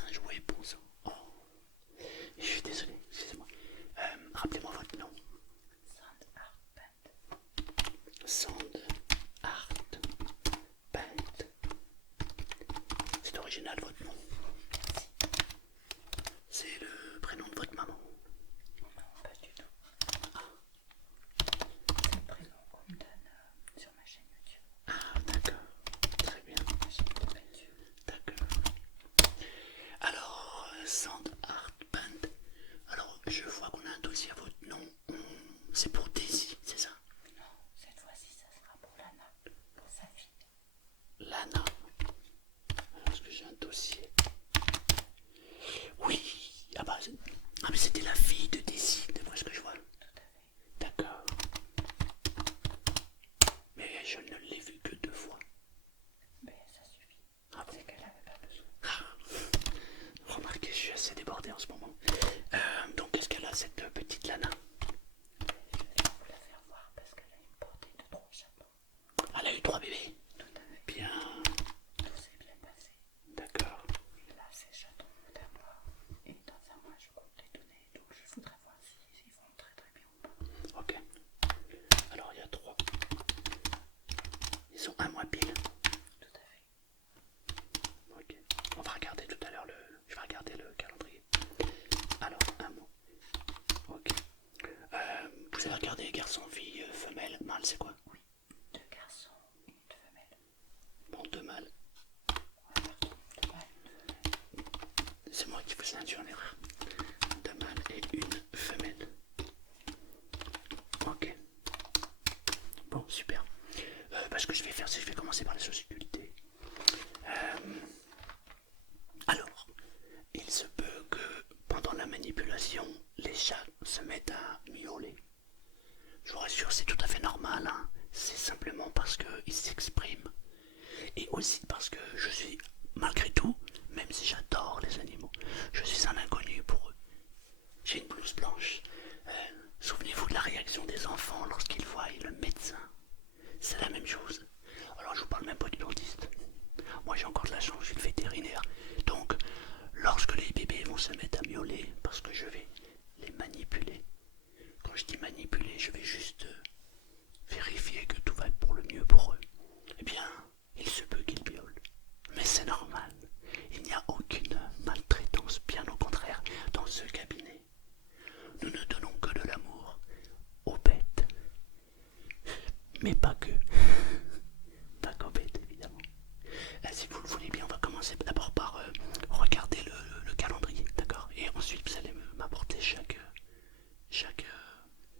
pas un jouet, bon sang. Oh, je suis désolé, excusez-moi. Rappelez-moi votre nom. Sand Art Band. Sand Art Band. C'est original votre nom. C'est le prénom de votre maman. Non, pas du tout. C'est le prénom qu'on me donne sur ma chaîne YouTube. Ah, d'accord. Très bien. Ma chaîne de peinture. D'accord. Alors, Sand Art Band. Alors, je vois qu'on a un dossier à votre nom. C'est pour Daisy, c'est ça? Non, cette fois-ci, ça sera pour Lana, pour sa fille. Lana. Alors, est-ce que j'ai un dossier? Oui. Ah bah, ah mais c'était la fille de Daisy, d'après ce que je vois. Tout à fait. D'accord. Mais je ne l'ai vue que 2 fois. Ben, ça suffit. Ah bon? C'est qu'elle n'avait pas besoin. Ah. Remarquez, je suis assez débordé en ce moment. Donc, qu'est-ce qu'elle a, cette petite Lana? Je vais vous la faire voir parce qu'elle a une portée de 3 chatons. Elle a eu 3 bébés. Tout à fait. Bien. Tout s'est bien passé. D'accord. Là, ces chatons ont un mois. Et dans un mois, je compte les donner. Donc, je voudrais voir s'ils vont très très bien ou pas. Ok. Alors, il y a 3. Ils ont un mois pile. Tout à fait. Ok. On va regarder tout à l'heure le. Je vais regarder le calendrier. Alors, un mois. Ok. Vous avez regardé garçon, fille, femelle, mâle, c'est quoi? Oui. 2 garçons et une femelle. Bon, 2 mâles. Ouais, pardon. 2 mâles, une femelle. C'est moi qui faisais induire en erreur. 2 mâles et une femelle. Ok. Bon, super. Ce que je vais faire, c'est que je vais commencer par les sociétés. Alors, il se peut que pendant la manipulation, les chats se mettent à miauler. Je vous rassure, c'est tout à fait normal, hein. C'est simplement parce qu'ils s'expriment. Et aussi parce que je suis, malgré tout, même si j'adore les animaux, je suis un inconnu pour eux. J'ai une blouse blanche. Souvenez-vous de la réaction des enfants lorsqu'ils voient le médecin. C'est la même chose. Alors je vous parle même pas du dentiste. Moi j'ai encore de la chance, je suis le vétérinaire. Donc lorsque les bébés vont se mettre à miauler, parce que je vais les manipuler. Quand je dis manipuler, je vais juste vérifier que tout va pour le mieux pour eux. Eh bien, il se peut qu'ils miaulent. Mais c'est normal. Il n'y a aucune maltraitance, bien au contraire, dans ce cabinet. Nous ne donnons que de l'amour aux bêtes. Mais pas que. Pas qu'aux bêtes, évidemment. Si vous le voulez bien, on va commencer d'abord par regarder le calendrier, d'accord? Et ensuite, vous allez m'apporter chaque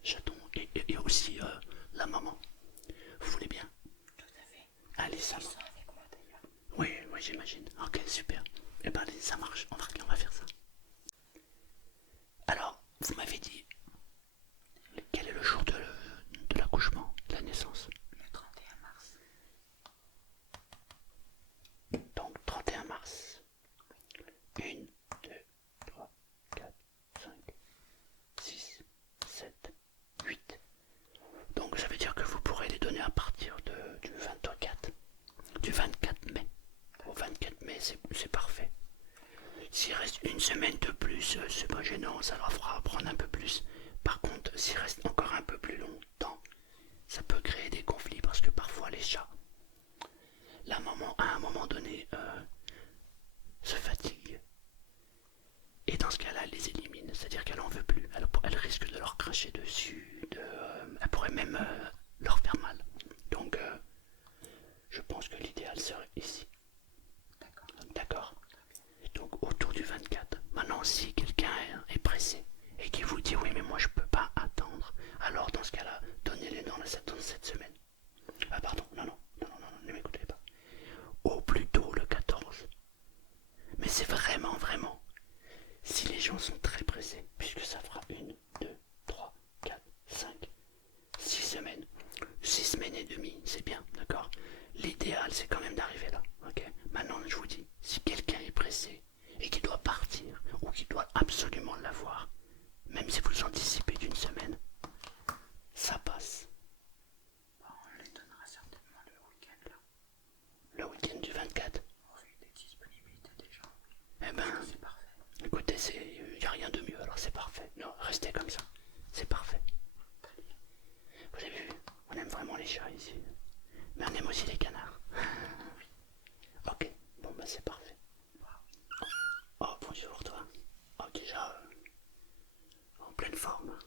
chaton et aussi la maman. Vous voulez bien? Tout à fait. Allez, ça Ils marche. sont avec moi d'ailleurs. Oui, oui, j'imagine. Ok, super. Eh ben, allez, ça marche. On va faire ça. Alors, vous m'avez dit quel est le jour de l'accouchement, de la naissance? Le 31 mars. Donc, 31 mars. 1, 2, 3, 4, 5, 6, 7, 8. Donc, ça veut dire que vous pourrez les donner à partir du 24. Du 24 mai. Au 24 mai, c'est parfait. S'il reste une semaine de plus, c'est pas gênant, ça leur fera prendre un peu plus. Par contre, s'il reste encore un peu plus longtemps, ça peut créer des conflits parce que parfois les chats, la maman à un moment donné se fatigue. Et dans ce cas-là, elle les élimine, c'est-à-dire qu'elle en veut plus. Elle risque de leur cracher dessus, elle pourrait même leur faire mal. Donc, je pense que l'idéal serait ici. D'accord. D'accord. Donc autour du 24. Maintenant, si quelqu'un est pressé et qui vous dit oui, mais moi je peux pas attendre, alors dans ce cas-là, donnez-les dans cette semaine. Ah pardon, non, ne m'écoutez pas. Au plus tôt le 14. Mais c'est vraiment, si les gens sont très pressés, puisque ça fera 1, 2, 3, 4, 5, 6 semaines. 6 semaines et demie, c'est bien, d'accord? L'idéal, c'est quand même d'arriver là, ok? Maintenant, je vous dis, si quelqu'un est pressé et qui doit partir ou qui doit absolument l'avoir, même si vous anticipez d'une semaine, ça passe. Bon, on les donnera certainement le week-end là. Le week-end du 24, Au vu des disponibilités des gens, oui. eh ben, c'est parfait. Non, restez comme ça. C'est parfait. Vous avez vu, on aime vraiment les chats ici. Mais on aime aussi les canards. Ok, bon bah c'est parfait. Oh, bonjour toi. Oh, déjà, en pleine forme.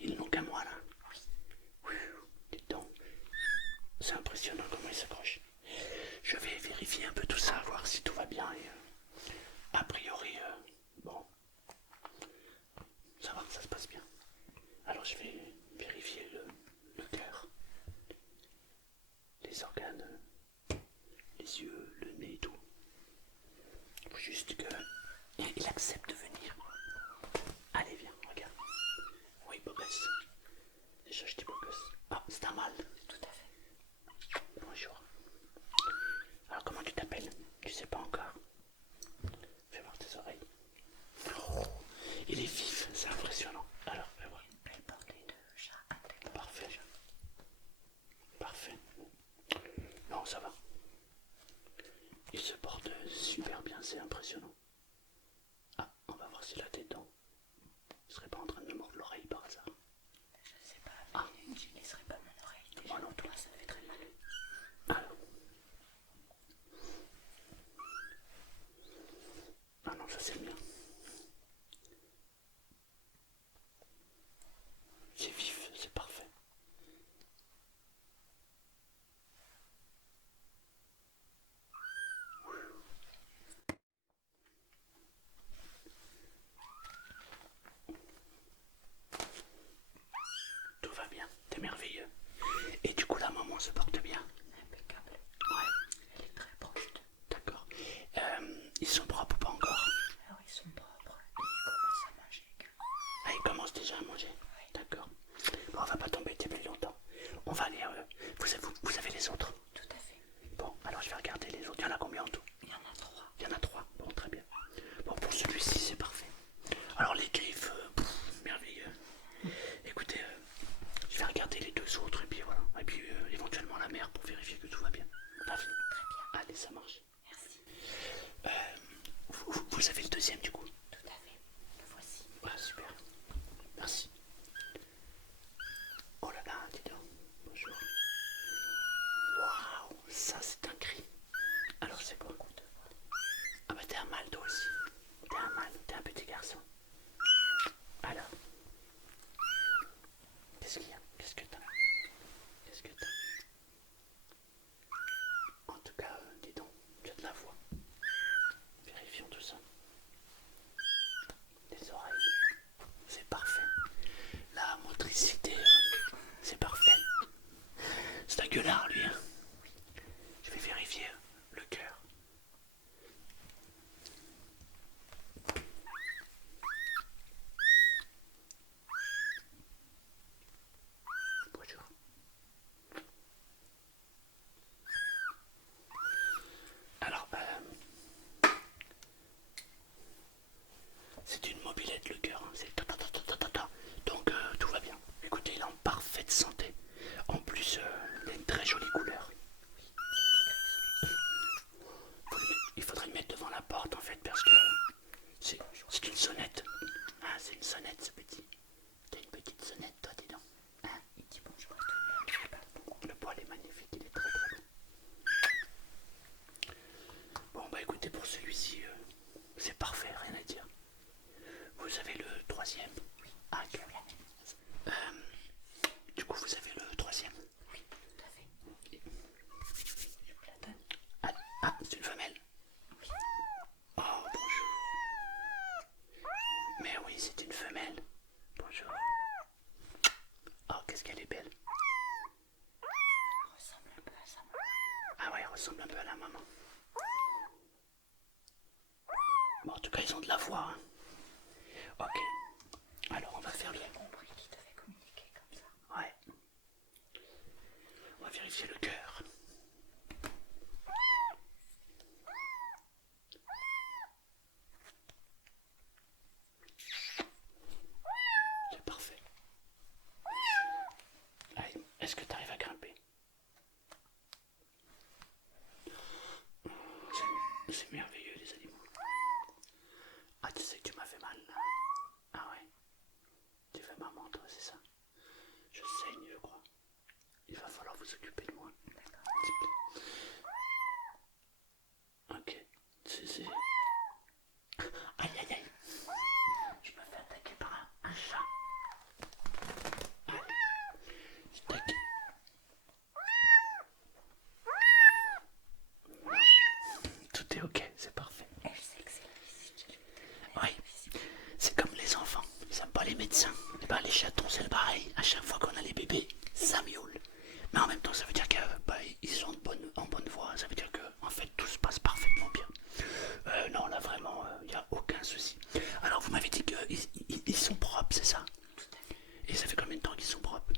Il ne manque qu'à moi là. Oui. Dis donc, c'est impressionnant comment il s'accroche. Je vais vérifier un peu tout ça, voir si tout va bien. Et, a priori, bon, ça va, ça se passe bien. Alors je vais vérifier le cœur, les organes, les yeux, le nez et tout. Faut juste que il accepte de venir. Allez, viens, regarde. Oui, beau gosse. Déjà, je dis beau gosse. Ah, c'est un mâle. Tout à fait. Bonjour. Alors, comment tu t'appelles? Tu sais pas encore. Fais voir tes oreilles. Oh, il est vif, c'est impressionnant. Alors, fais voir. Une belle portée de chat à tête. Parfait. Parfait. Non, ça va. Il se porte super bien, c'est impressionnant. Ah, on va voir s'il a des dents. Il serait pas en train de me mordre l'oreille par hasard. Je sais pas, mais je ne laisserai pas mon oreille. Déjà, Moi non plus. toi, ça fait très mal. Alors. Ah non, ça c'est bien. C'est vif, c'est parfait. Tout va bien, t'es merveilleux. Et du coup, la maman se porte bien. Impeccable. Ouais, Elle est très proche de. d'accord. Ils sont propres ou pas encore? Alors, ils sont propres et ils commencent à manger. Ah, ils commencent déjà à manger. D'accord. Bon, on va pas t'embêter plus longtemps. On va aller. Vous avez les autres? Tout à fait. Bon, alors je vais regarder les autres. Il y en a combien en tout? Il y en a 3. Il y en a 3. Bon, très bien. Bon, pour celui-ci, c'est parfait. Alors, les griffes, merveilleux. Écoutez, je vais regarder les 2 autres et puis voilà. Et puis éventuellement la mère pour vérifier que tout va bien. Très bien. Allez, ça marche. Merci. Vous avez le deuxième du coup? Tout à fait. Le voici. Ah, super. Merci. Oh là là, dis donc. Bonjour. Waouh, ça c'est un cri. Alors c'est quoi? Ah bah t'es un mâle toi aussi. T'es un mâle, t'es un petit garçon. Alors. Qu'est-ce qu'il y a? Qu'est-ce que t'as? Qu'est-ce que t'as? En tout cas, dis donc, tu as de la voix. Vérifions tout ça. Les oreilles. C'est parfait. La motricité, c'est parfait. C'est un gueulard lui. Hein. Je vais vérifier le cœur. Bonjour. Alors, c'est une mobilette le cœur. Hein. C'est ta ta ta ta ta ta. Donc tout va bien. Écoutez, il est en parfaite santé. En plus, il a une très jolie couleur. Il faudrait le mettre devant la porte en fait parce que c'est une sonnette. Ah, c'est une sonnette ce petit. T'as une petite sonnette toi, dis donc. Hein? Il dit bonjour à tout le monde. Il parle beaucoup. Le poil est magnifique, il est très très bon. Bon bah écoutez, pour celui-ci, c'est parfait, rien à dire. Vous avez le troisième? Oui. Ah, ok. Du coup, vous avez le troisième? Oui, tout à fait. Je vous la donne. Ah, c'est une femelle? Oui. Oh, bonjour. Mais oui, c'est une femelle. Bonjour. Oh, qu'est-ce qu'elle est belle. Elle ressemble un peu à sa maman. Ah ouais, elle ressemble un peu à la maman. Bon, en tout cas, ils ont de la voix. Hein. Ok. Alors, on va faire le... J'ai compris qu'il devait communiquer comme ça. Ouais. On va vérifier le cœur. C'est parfait. Allez, est-ce que tu arrives à grimper? C'est merveilleux les animaux. Ah, tu sais que tu m'as fait mal là. vous occuper de moi. D'accord. Ok. C'est... Aïe aïe aïe. Je me fais attaquer par un chat. Allez. Je t'attaque. Tout est ok, c'est parfait. Elle sait que c'est la visite. Oui, c'est comme les enfants, ils n'aiment pas les médecins. Et ben les chatons c'est le pareil, à chaque fois qu'on a les bébés, ça miaule. Mais en même temps ça veut dire que ils sont en bonne voie, ça veut dire que en fait tout se passe parfaitement bien. Non là vraiment, il n'y a aucun souci. Alors vous m'avez dit qu'ils sont propres, c'est ça? Tout à fait. Et ça fait combien de temps qu'ils sont propres?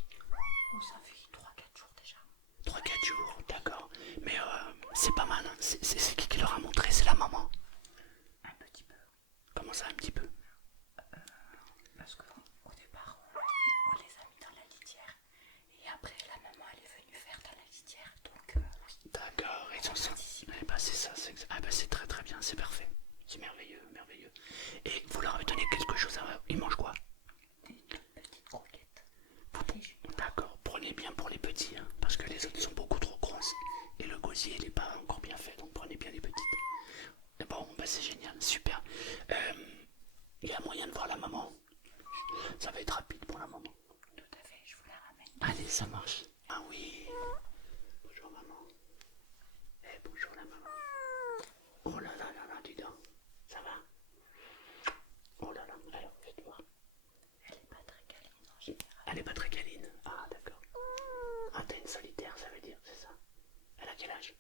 Oh, ça fait 3-4 jours déjà. 3-4 jours, d'accord. Mais c'est pas mal, hein. C'est qui leur a montré? C'est la maman? Un petit peu. Comment ça un petit peu? Parce qu'au départ, on les a mis dans la litière. Et après, la maman, elle est venue faire dans la litière. Donc, oui. D'accord, ils sont ça. Eh ben c'est ça, c'est très très bien, c'est parfait. C'est merveilleux, merveilleux. Et vous leur avez donné quelque chose à... Ils mangent quoi? Des petites croquettes. D'accord, prenez bien pour les petits, hein, parce que les autres sont beaucoup trop grosses. Et le gosier, il n'est pas encore bien fait, donc prenez bien les petites. Et bon, bah c'est génial, super. Il y a moyen de voir la maman. Ça va être rapide pour la maman. Tout à fait, je vous la ramène. Allez, ça marche. Ah oui. Bonjour maman. Eh, bonjour la maman. Oh là là là là, dis donc. Ça va? Oh là là, alors faites voir. Elle est pas très câline en général. Elle est pas très câline. Ah d'accord. Ah t'as une solitaire, ça veut dire, c'est ça? Elle a quel âge?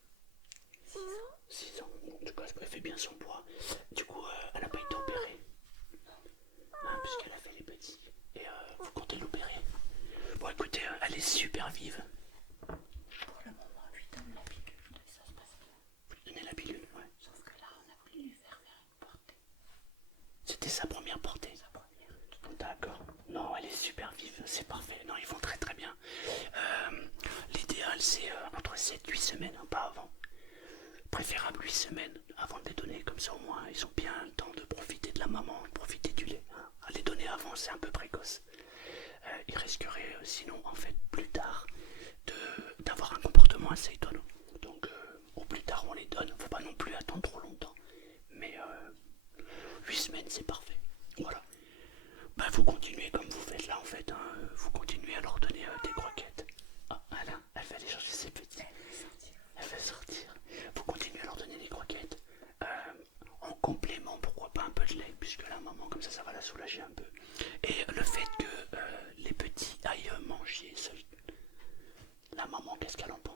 6 ans. 6 ans. En tout cas, elle fait bien son poids. Du coup, elle n'a pas été opérée. Puisqu'elle a fait les petits. Et vous comptez l'opérer? Bon écoutez, elle est super vive. Pour le moment, on lui donne la pilule et ça se passe bien. Vous lui donnez la pilule, ouais. Sauf que là, on a voulu lui faire une portée. C'était sa première portée. Sa première. D'accord. Non, elle est super vive, c'est parfait. Non, ils vont très très bien. L'idéal, c'est entre 7-8 semaines, hein, pas avant. Préférable 8 semaines avant de les donner, comme ça au moins ils ont bien le temps de profiter de la maman, de profiter du lait. Hein. À les donner avant, c'est un peu précoce. Ils risqueraient sinon, en fait, plus tard, d'avoir un comportement assez étonnant. Donc, au plus tard on les donne, faut pas non plus attendre trop longtemps. Mais 8 semaines, c'est parfait. Voilà. Bah, vous continuez comme vous faites là en fait, hein. Vous continuez à leur donner des croquettes. Ah, voilà, elle va aller chercher ses petits. Elle va sortir. Vous continuez à leur donner des croquettes. En complément, pourquoi pas un peu de lait, puisque la maman, comme ça va la soulager un peu. Et le fait que les petits aillent manger seuls. La maman, qu'est-ce qu'elle en pense?